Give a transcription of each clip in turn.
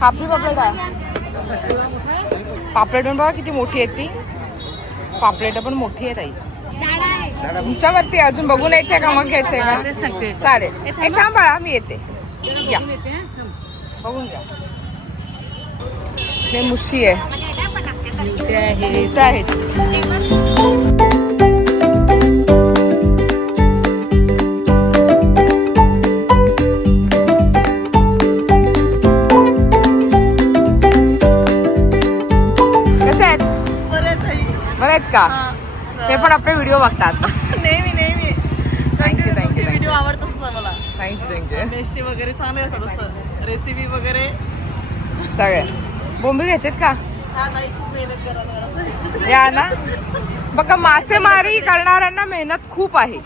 खापरी पापलेट आहे. पापलेट पण बघा किती मोठी आहे ती. पापलेट पण मोठी आहे ताई तुमच्यावरती अजून बघून यायचंय का? मग घ्यायचंय का? चालेल एक थांब. बाळा मी येते. या. हं. बघून घ्या. हे मुशी आहे. आहेत. का? ते पण आपले व्हिडिओ बघतात. नेहमी नेहमी. थँक्यू थँक्यू व्हिडिओ आवडतोच मला थँक्यू थँक्यू मेसचे वगैरे चांगले असतात असं रेसिपी वगैरे. सगळे. बोंबी घ्यायचेत का? हा या ना. बघा मासेमारी करणाऱ्यांना मेहनत खूप आहे.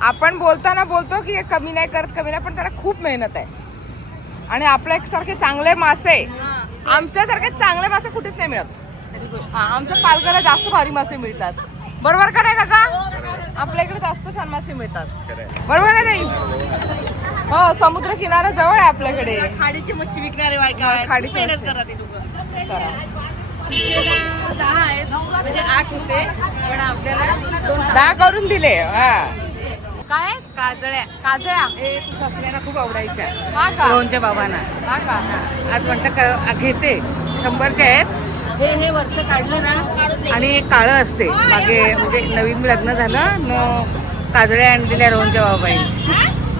आपण बोलताना बोलतो की कमी नाही करत कमी नाही पण त्याला खूप मेहनत आहे. आणि आपल्या एकसारखे चांगले मासे आमच्यासारखे चांगले मासे कुठेच नाही मिळत. हा आमच्या पालघरला जास्त भारी मासे मिळतात. बरोबर का नाही काका? आपल्या इकडे जास्त छान मासे मिळतात. बरोबर आहे नाही? हो समुद्र किनारा जवळ आहे आपल्याकडे. खाडीची मच्छी विकणारे खाडीची. दहा आहेत म्हणजे आठ होते पण आपल्याला दोन दहा करून दिले हा. काय? काजळ्या. काजळ्या? हे सासऱ्यांना खूप आवडायच्या. हा का? रोहनच्या बाबांना. हा का? आज म्हणतं का- घेते. शंभरचे आहेत. हे हे वरचं काढलं ना आणि काळं असते. मागे म्हणजे नवीन लग्न झालं न काजळ्या आणलेल्या रोहनच्या बाबाई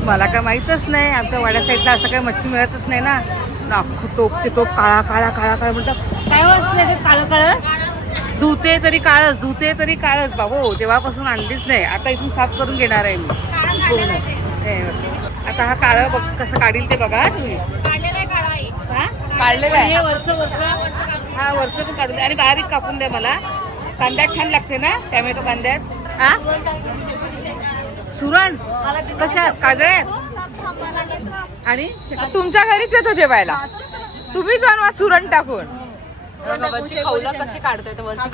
मला काय माहीतच नाही आमच्या वाड्या साईडला असं काही मच्छी मिळतच नाही ना. न अख्खं टोप ते टोप काळा काळा काळा काळा म्हणतात. काय वाचलंय ते काळं काळं? धुते तरी काळच धुते तरी काळच. बाबू तेव्हापासून आणलीच नाही. आता इथून साफ करून घेणार आहे मी. हे. आता हा काळं बघ कसं काढील ते बघा तुम्ही. हा? काढलेलं आहे. हे वरचं वरचं. हा वरचं पण काढून द्या आणि बारीक कापून द्या मला. कांद्यात छान लागते ना टॅमॅटो कांद्यात. हा? सुरण? कशात? काजळ्यात? आणि तुमच्या घरीच येतो जेवायला. तुम्हीच बनवा सुरण टाकून. वरची खवलं कशी काढतायत वरची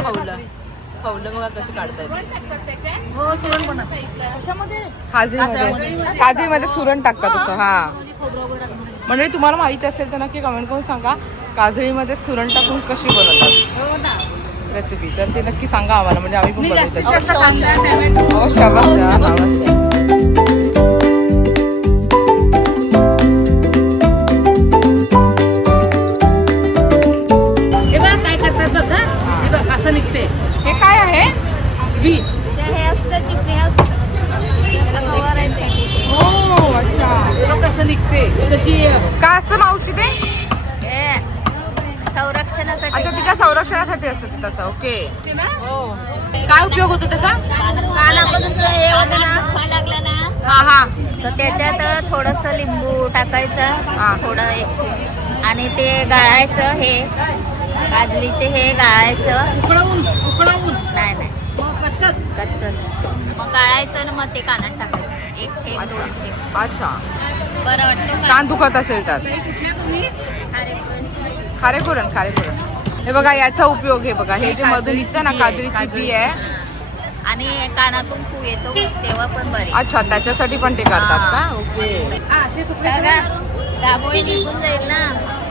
बघा कशी काजळीमध्ये. सुरण टाकतात तसं हा. म्हणजे तुम्हाला माहिती असेल तर नक्की कमेंट करून सांगा. काजळीमध्ये सुरण टाकून कशी बनवतात? रेसिपी तर ते नक्की सांगा आम्हाला. म्हणजे आम्ही पण मी ओके. ते ना? हो. काय उपयोग होतो त्याचा? हे ना ना. हा तर त्याच्यात थोडस लिंबू टाकायचं. हा. थोडं एक. आणि ते गाळायचं हे. काजलीचे हे गाळायचं. उकळवून उकळवून. नाही नाही. मग कच्चाच. कच्च मग गाळायचं आणि मग ते कानात टाकायचं. एक दोन थेंब अच्छा. बरं वाटतं कान दुखत असेल तर खारेकुरण खारेकुरण हे बघा याचा उपयोग हे बघा. हे जे मधून इथं ना काजळीची बी आहे. आणि कानातून फू येतो तेव्हा पण बरे. अच्छा त्याच्यासाठी पण ते करतात का? ओके. ते गाभोळी निघून जाईल ना.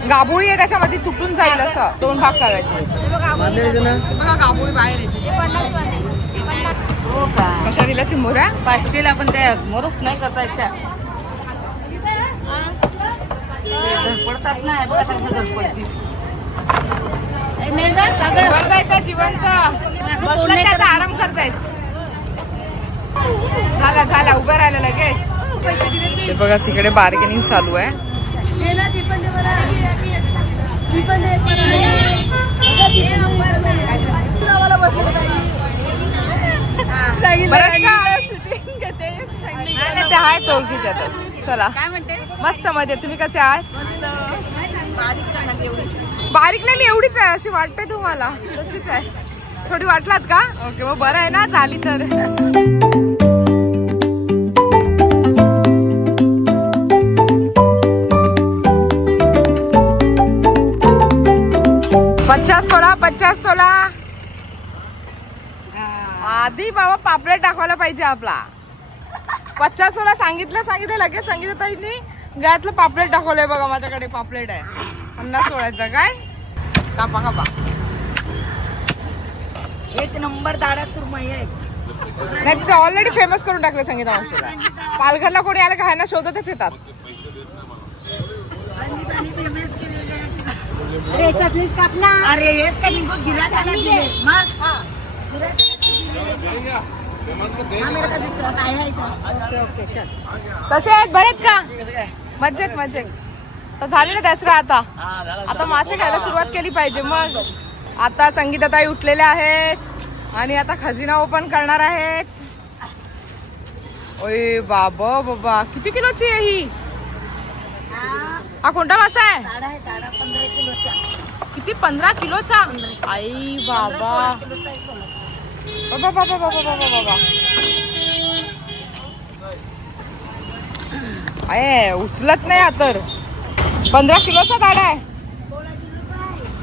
गाभोळी आहे त्याच्यामध्ये तुटून जाईल असं. दोन भाग करायचे. बघा गाभोळी बाहेर येते. का? कशा दिल्या चिमुऱ्या पाचशेला पण त्या मोरच नाही करता येत त्या. ते धडपडतात ना कागद. जिवंत? आहे बसलं आराम करतायत. झाला झाला उभं राहिलं लगेच. बघा तिकडे बार्गेनिंग चालू आहे. ती आहेत ओळखीच्या तर चला. काय म्हणते? मस्त मजेत. तुम्ही कसे आहात? बारीक नाही मी एवढीच आहे अशी वाटते तुम्हाला. तशीच आहे. थोडी वाटलात का? ओके मग बरं आहे ना झाली तर. पचास तोला पचास तोला. आधी बाबा पापलेट टाकवायला पाहिजे आपला. पचास तोला सांगितलं सांगितलं लगेच सांगितलं ताईनी. गळ्यातलं पापलेट टाकवलंय बघा माझ्याकडे पापलेट आहे. पन्नास सोळायचा काय? कापा कापा. एक नंबर दाडा सुरमई आहे. नाही तिथे ऑलरेडी फेमस करून टाकले संगीता मावशीला. पालघरला कोणी आलं का ह्यांना शोधतच येतात. अरे हेच का निघो गिराकाला दिले? मग? कसे आहेत बरेत का? मज्जेत मज्जेत. तर झाले ना दसरा आता? आता मासे खायला सुरुवात केली पाहिजे मग. आता संगीताताई उठलेल्या आहेत आणि आता खजिना ओपन करणार आहेत. ओय बाबा बाबा. किती किलोची आहे ही? हा कोणता मासा आहे? किती? पंधरा किलोचा? आई बाबा. बाबा बाबा बाबा बाबा बाबा आहे उचलत नाही तर. पंधरा किलोचा दाडा आहे.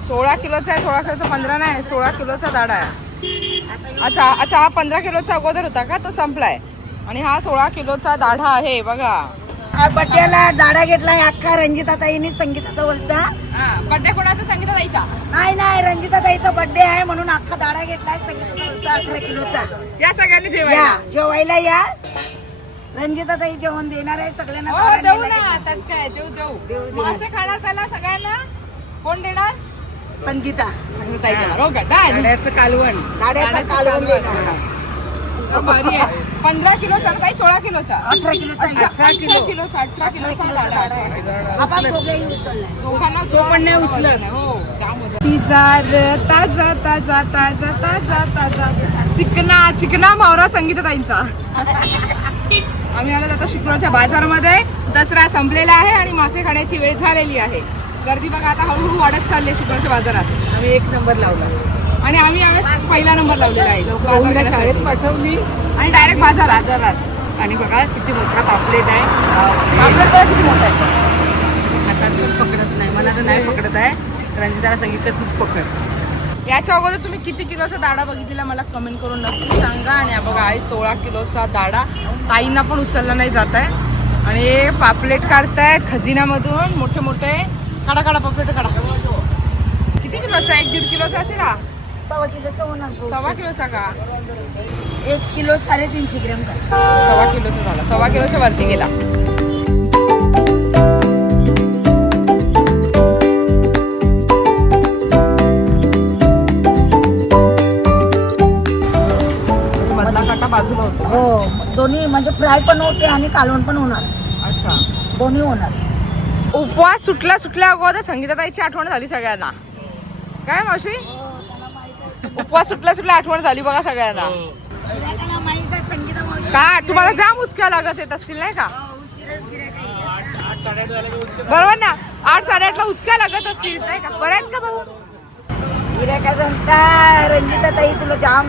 सोळा किलोचा आहे सोळा किलोचा पंधरा नाही सोळा किलोचा दाडा आहे. अच्छा अच्छा हा पंधरा किलोचा अगोदर होता का? तो संपलाय. आणि हा सोळा किलोचा दाढा आहे बघा. बड्डेला दाडा घेतलाय अख्खा रंजिता ताईने संगीताचा वलचा बड्डे कोणाचा? सांगितलं जायचा नाही नाही रंजिता ताईचा बर्थडे आहे म्हणून अख्खा दाडा घेतलाय संगीताचा वलचा अठरा किलोचा. या सगळ्यांनी जेवायला. जेवायला या. रंजिता ताई जेवण देणार आहे सगळ्यांना हो, देऊ न्यायला ना त्यात काय देऊ देऊ. मासे खाणार त्याला सगळ्यांना? कोण देणार. संगीता. संगीताई देणार हो का? डन. दाड्याचं कालवण. दाड्याचा कालवण देणार भारी आहे. पंधरा किलोचा काही सोळा किलोचा. अठरा किलोचा आहे. अठरा किलो. किलोचा अठरा किलोचा आहे. आपण दोघेही दोघांना तो पण नाही उचलत. हो जाम ताजा ताजा ताजा ताजा ताजा. चिकना चिकना मावरा संगीतताईंचा. आम्ही आलो आता शुक्रवारच्या बाजारामध्ये. दसरा संपलेला आहे आणि मासे खाण्याची वेळ झालेली आहे. गर्दी बघा आता हळूहळू वाढत चालली आहे शुक्रवारच्या बाजारात. आम्ही एक नंबर लावला. आणि आम्ही यावेळेस पहिला नंबर लावलेला आहे. बाजार घेण्यासाठी. शाळेत पाठवली. आणि डायरेक्ट बाजारात. बाजारात. आणि बघा किती मोठा पापलेट आहे. आपलं तर किती मोठं आहे. हातात पण पकडत नाही. मला तर नाही पकडत आहे. रंजिताला सांगितलं तूच पकड. याच्या अगोदर तुम्ही किती किलोचा दाडा बघितलेला मला कमेंट करून नक्की सांगा. आणि बघा आहे सोळा किलोचा दाडा. ताईंना पण उचलला नाही जात आहे. आणि पापलेट काढतायत खजिन्यामधून. मोठे मोठे. काढा काढा पापलेट काढा. किती किलोचा? एक दीड किलोचा असेल का सव्वा किलोचा. सव्वा किलोचा का? एक किलो साडेतीनशे ग्रॅम का? सव्वा किलोचा झाला. सव्वा किलोच्या वरती गेला. बाजूला होतो हो. दोन्ही म्हणजे फ्राय पण होते आणि कालवण पण होणार. अच्छा. दोन्ही होणार. उपवास सुटल्या सुटल्या अगोदर संगीताताईची आठवण झाली सगळ्यांना. काय मावशी? उपवास सुटल्या सुटल्या आठवण झाली बघा सगळ्यांना. माहीत आहे संगीता मावशी. काय तुम्हाला जाम उचक्या लागत येत असतील नाही का? उशिराच गिऱ्हाईक आहे. बरोबर ना? आठ साडेआठला उचक्या लागत असतील नाही का? बरं आहेत का भाऊ? गिऱ्हाईकाचा म्हणता, रंजिता ताई तुला जाम.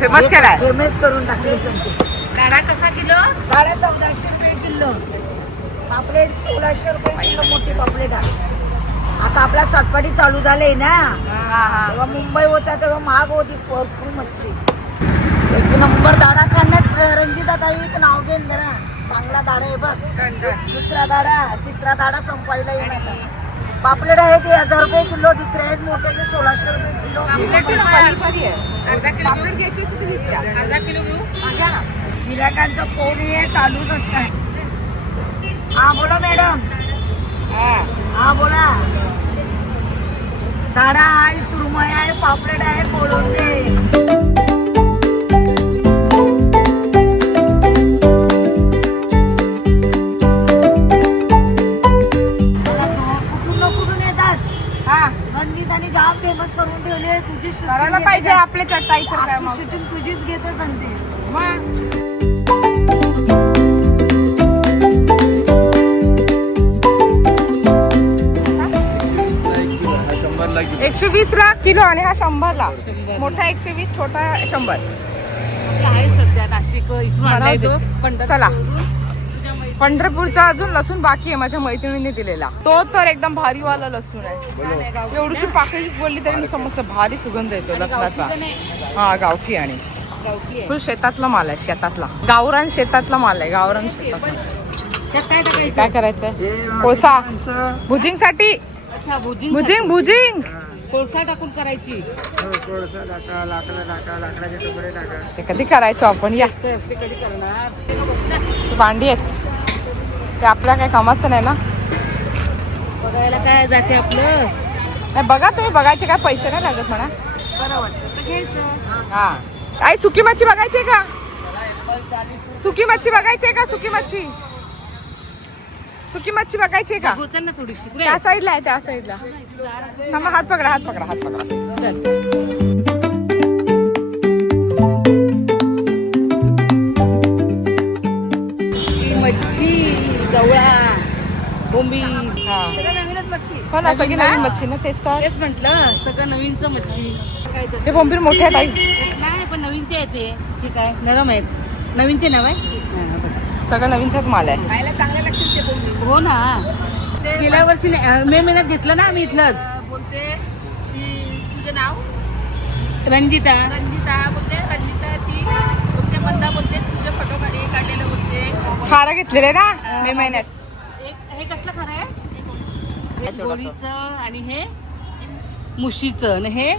फेमस केलाय. फेमस करून टाकले दाडा कसा किलो? साडे चौदाशे रुपये किलो. पापलेट सोळाशे रुपये किलो मोठी पापलेट आहे. आता आपला सटपाटी चालू झाले ना. तेव्हा मुंबई होता तेव्हा महाग होती भरपूर मच्छी. एक नंबर दाडा खाण्यास रंजिता ताई नाव घेऊन जरा चांगला दाडा आहे बघ. दुसरा दाडा तिसरा दाडा संपायला येणार. पापलेट आहे ते हजार रुपये किलो दुसरे आहेत मोठे ते सोळाशे रुपये किलो. अर्धा किलो असते हा, घ्या ना. गिराकांचं फोन हे चालूच असतात हा बोला मॅडम. हा. बोला. दाडा आहे सुरमई आहे पापलेट आहे कोळंबे पाहिजे आपले ताई तर काय मग. शूटिंग तुझीच घेते सांगते मग. एकशे वीस ला किलो आणि हा शंभर ला मोठा एकशे वीस छोटा शंभर आहे सध्या नाशिक इथून आणलाय तो चला पंढरपूरचा अजून लसूण बाकी आहे माझ्या मैत्रिणीने दिलेला. तो तर एकदम भारीवाला लसूण आहे. एवढीशी पाकळी बोलली तरी मी समजतं भारी सुगंध येतो लसणाचा. हा गावठी आणि. फुल शेतातला माल आहे शेतातला. गावरान शेतातला माल आहे गावरान शेतातला. काय करायचंय कोळसा. भुजिंगसाठी भुजिंग भुजिंग. कोळसा टाकून करायची. कधी करायचो आपण? या. कधी करणार? ते भांडी आहेत. ते आपल्या काही कामाचं नाही ना. बघायला काय जाते आपलं? नाही बघा तुम्ही बघायचे काय पैसे नाही लागत म्हणा. बरं वाटतं तर घ्यायचं. हा. आई सुकी मच्छी बघायची का? सुकी मच्छी बघायची का सुकी मच्छी? सुकी मच्छी बघायची का? थोडीशी. त्या साईडला आहे त्या साईडला थांबा हात पकडा हात पकडा हात पकडा. बोंबी हा. सगळं नवीनच मच्छी. हो ना सगळी नवीन मच्छी ना तेच तर. तेच म्हटलं सगळं नवीनच मच्छी. काय ते बोंबीर मोठे आहेत आई. नाही पण नवीनचे आहे ते. ठीक आहे नरम आहेत. नवीनचे नाव आहे. सगळं नवीनचाच माल आहे. खायला चांगले लागतील ते. हो ना. गेल्या वर्षी नाही, मे महिन्यात घेतलं ना आम्ही इथलंच. बोलते की तुझे नाव? रंजिता. रंजिता बोलते रंजिता ती बोलते मंदा बोलते तुझे फोटो काढले काढलेले बोलते. हारा घेतलेले ना मे महिन्यात. हे कसलं खरं आहे? गोळीचं आणि हे मुशीचं. आणि हे?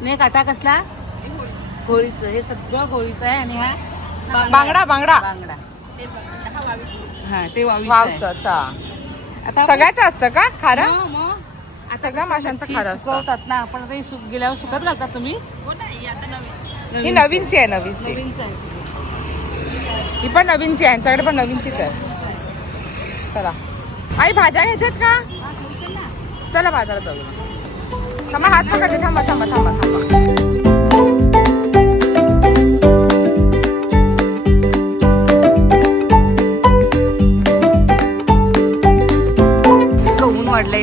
नाही काटा कसला? गोळीचं. हे सगळं गोळीचं आहे आणि हा बांगडा बांगडा बांगडा. हा ते वावीचं. अच्छा. आता सगळ्याच असतं का? खारं? सगळ्या माशांचं खारं असतं. सुकवतात ना आपण ते सुक गेल्यावर सुकत घालतात तुम्ही? हो नाही आता नवीन. ही नवीनची आहे नवीनची. ही पण नवीनची आहे यांच्याकडे पण नवीनचीच आहे. चला. आई भाज्या घ्यायच्यात का? चला बाजारात जाऊ. थांबा हात पकडले थांबा थांबा थांबा थांबा.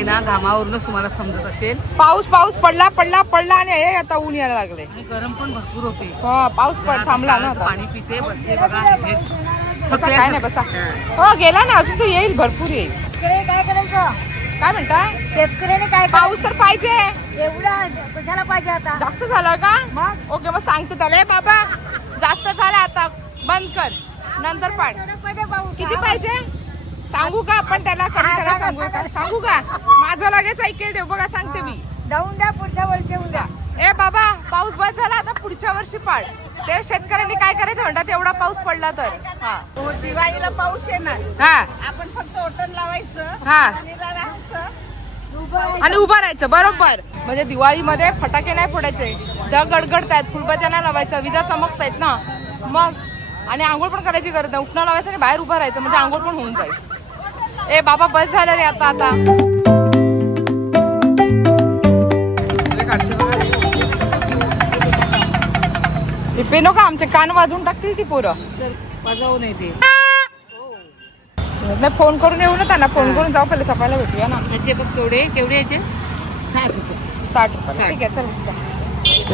ना घामावरूनच तुम्हाला समजत असेल. पाऊस पाऊस पडला पडला पडला आणि हे आता ऊन यायला लागले गरम पण भरपूर होते. हा पाऊस थांबला ना पाणी पिते बसते बघा. बसा काय नाही बसा. हो. गेला ना अजून तो येईल भरपूर येईल. शेतकरी काय करायचं? काय म्हणताय? शेतकऱ्याने काय पाऊस तर पाहिजे? एवढं कशाला पाहिजे आता? जास्त झालं का? मग? ओके मग सांगते त्याला. "ए बाबा जास्त झालं आता. बंद कर. नंतर पाड. किती पाहिजे? सांगू का आपण त्याला? कमी करायला सांगा, सांगू का? सांगा. सांगू का? माझं लगेच ऐकेल देव बघा सांगते मी. जाऊन द्या पुढच्या वर्षी येऊन द्या ए बाबा पाऊस बंद झाला आता पुढच्या वर्षी पाड. ते शेतकऱ्यांनी काय करायचं म्हणतात एवढा पाऊस पडला तर. हा. दिवाळीला पाऊस येणार. हा. आपण फक्त ओटन लावायचं हा. आणि राहायचं उभं राहायचं. आणि उभा राहायचं बरोबर. म्हणजे दिवाळीमध्ये फटाके नाही फोडायचे. ढग गडगडतायत फुलबजा नाही लावायचं विजा चमकतायत ना. मग आणि आंघोळ पण करायची गरज नाही. उठणं लावायचं आणि बाहेर उभं राहायचं म्हणजे आंघोळ पण होऊन जाईल. ए बाबा बस झालं रे आता आता. टिपे नको आमचे कान वाजवून टाकतील ती पोरं. वाजवू नाही ते. नाही फोन करून येऊ ना त्यांना फोन करून जाऊ पहिले सकाळला भेटूया ना. ह्याचे बघ केवढे केवढे याचे? साठ रुपये. साठ रुपये. ठीक आहे चल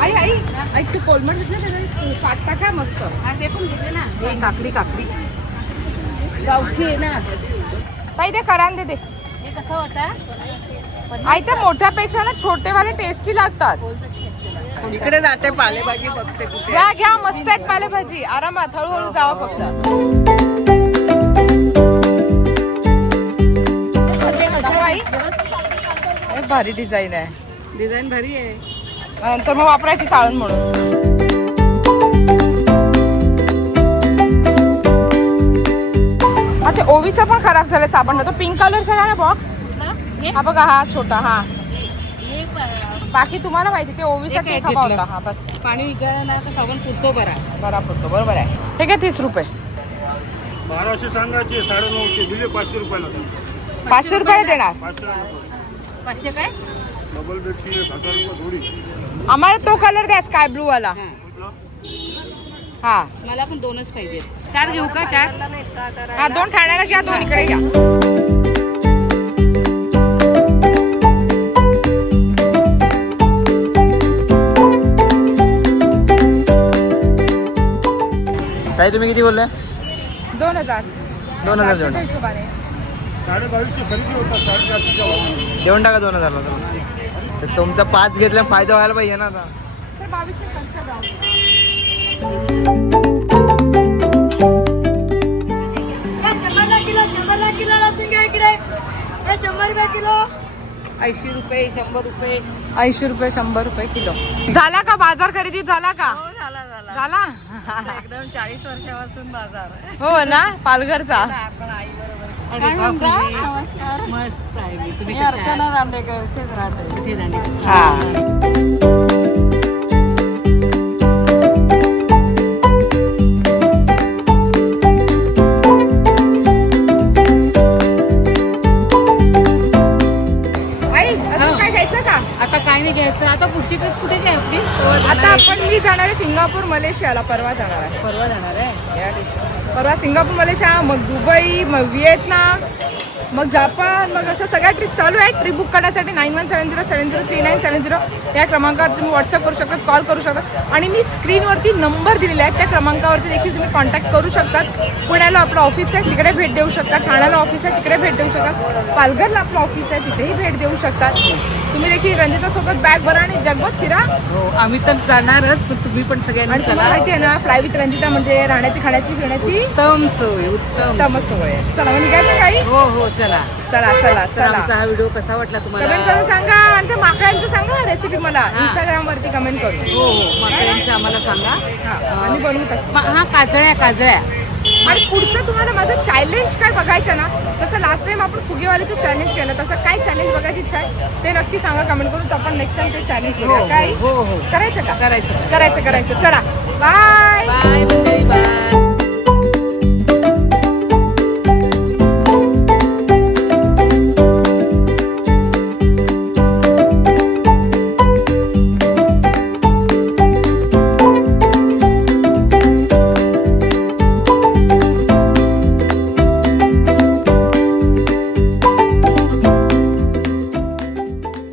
आई आई. आई तू कोलमट घेतलं त्याचा पाट टाका मस्त. हा ते पण घेते ना. हे काकडी काकडी. गावठी आहे ना. ताई ते करान दे. हे कसं वाटा आई त्या मोठ्यापेक्षा ना छोटेवाले टेस्टी लागतात. इकडे जाते पालेभाजी बघते घ्या घ्या मस्त आहेत पालेभाजी. आरामात हळूहळू जावा फक्त. कसं आई हे भारी डिझाईन आहे. डिझाईन भारी आहे. नंतर मग वापरायची चाळण म्हणून. हा ते ओवीचा पण खराब झालाय साबण तो पिंक कलरचा आहे ना बॉक्स हे? हा बघा हा छोटा हा. हे बाकी तुम्हाला माहिती ते ओवीसाठी हे एक काय हवा? होता. हा बस. पाणी निघालं साबण पुरतो बरा. बरा पडतो बरोबर आहे. ठीक आहे तीस रुपये. बाराशे सांगायचे साडेनऊशे दिले पाचशे रुपयाला पाचशे रुपये देणार? पाचशे काय? डबल हजार रुपये थोडी. आम्हाला तो कलर द्या स्काय ब्लू वाला. हा. मला पण दोनच पाहिजे चार घेऊ का? चार? हा दोन ठाण्याला घ्या दोन इकडे घ्या. ताई तुम्ही किती बोलले? दोन हजार. दोन हजार देऊन देऊन टाका दोन हजारला. तर तुमचा पाच घेतल्या फायदा व्हायला पाहिजे ना आता. ऐंशी रुपये शंभर रुपये. ऐंशी रुपये शंभर रुपये किलो. झाला का बाजार खरेदी? झाला का? झाला झाला. झाला? एकदम चाळीस वर्षापासून बाजार. हो ना पालघरचा. मस्त आहे मी. तुम्ही अर्चना इथेच राहते. ट्रिप कुठे काय आपली? आता आहे. आपण मी जाणार आहे सिंगापूर मलेशियाला परवा जाणार आहे. परवा जाणार आहे? परवा सिंगापूर मलेशिया मग दुबई मग व्हिएतनाम मग जापान मग अशा सगळ्या ट्रिप चालू आहेत. ट्रिप बुक करण्यासाठी nine one seven zero seven zero three nine seven zero या क्रमांकावर तुम्ही व्हॉट्सअप करू शकता कॉल करू शकता. आणि मी स्क्रीनवरती नंबर दिलेले आहेत त्या क्रमांकावरती देखील तुम्ही कॉन्टॅक्ट करू शकतात पुण्याला आपलं ऑफिस आहे तिकडे भेट देऊ शकता. ठाण्याला ऑफिस आहे तिकडे भेट देऊ शकतात पालघरला आपलं ऑफिस आहे तिथेही भेट देऊ शकतात तुम्ही देखील रंजितासोबत बॅग भरा आणि जगभर फिरा. हो आम्ही तर जाणारच पण तुम्ही पण सगळ्यांनी आणि तुम्हाला चला. माहिती आहे ना फ्लाय विथ रंजिता म्हणजे राहण्याची खाण्याची पिण्याची उत्तम सोय उत्तम. उत्तमच सोय. आहे चला मग निघायचं काही? हो हो चला. चला चला तर चला आमचा हा व्हिडिओ कसा वाटला कमेंट तुम्हाला करून सांगा आणि त्या माकडांचं सांगा रेसिपी मला. इंस्टाग्राम वरती कमेंट करून. हो हो माकड्यांचं आम्हाला सांगा. हा, आणि बनवू तसं. हा काजळ्या काजळ्या. आणि पुढचं तुम्हाला माझं चॅलेंज काय बघायचं ना तसं लास्ट टाइम आपण फुगेवाल्याचं चॅलेंज केलं. तसं काय चॅलेंज बघायची इच्छा आहे? ते नक्की सांगा कमेंट करून. आपण नेक्स्ट टाइम ते चॅलेंज करू हो, काय? हो, हो, हो करायचं का? करायचं करायचं. करायचं चला. Bye bye bye